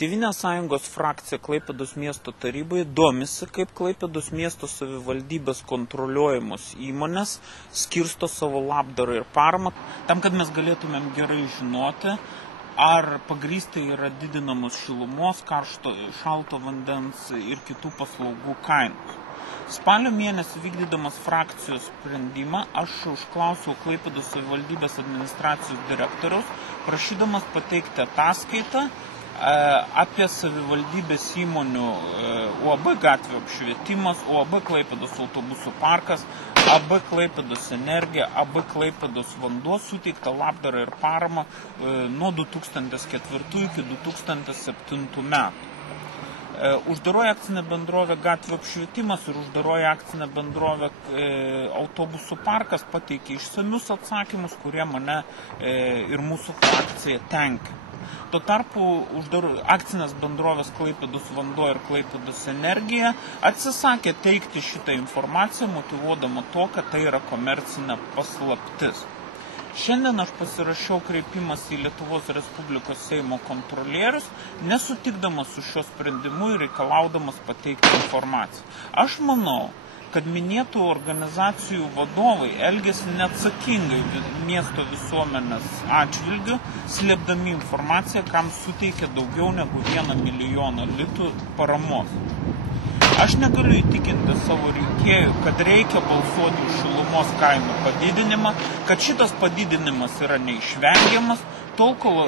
Tėvynės sąjungos frakcija Klaipėdos miesto taryboje domisi, kaip Klaipėdos miesto savivaldybės kontroliuojamos įmonės skirsto savo labdarą ir paramą, tam, kad mes galėtumėm gerai žinoti, ar pagrįstai yra didinamos šilumos, šalto vandens ir kitų paslaugų kainos. Spalio mėnesį vykdydamas frakcijos sprendimą, aš užklausiau Klaipėdos savivaldybės administracijos direktoriaus, prašydamas pateikti ataskaitą apie savivaldybės įmonių UAB Gatvių apšvietimas, UAB Klaipėdos autobusų parkas, AB Klaipėdos energija, AB Klaipėdos vanduo suteiktą labdarą ir paramą nuo 2004 iki 2007 metų. Uždaroji akcinė bendrovė Gatvių apšvietimas ir uždaroji akcinė bendrovė autobusų parkas pateikė išsamius atsakymus, kurie mane ir mūsų frakciją tenkina. Tuo tarpu akcinės bendrovės Klaipėdos vanduo ir Klaipėdos energija atsisakė teikti šitą informaciją, motyvuodama to, kad tai yra komercinė paslaptis. Šiandien aš pasirašiau kreipimas į Lietuvos Respublikos Seimo kontrolierius, nesutikdamas su šiuo sprendimu ir reikalaudamas pateikti informaciją. Aš manau, kad minėtų organizacijų vadovai elgėsi neatsakingai miesto visuomenės atžvilgiu, slėpdami informaciją, kam suteikė daugiau negu 1 milijoną litų paramos. Aš negaliu įtikinti savo rinkėjų, kad reikia balsuoti už šilumos kainų padidinimą, kad šitas padidinimas yra neišvengiamas, tol kol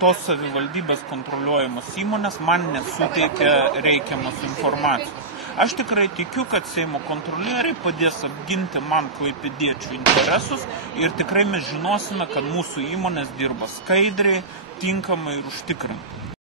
tos savivaldybės kontroliuojamos įmonės man nesuteikia reikiamos informacijos. Aš tikrai tikiu, kad Seimo kontrolieriai padės apginti man klaipėdiečių interesus ir tikrai mes žinosime, kad mūsų įmonės dirba skaidriai, tinkamai ir užtikrintai.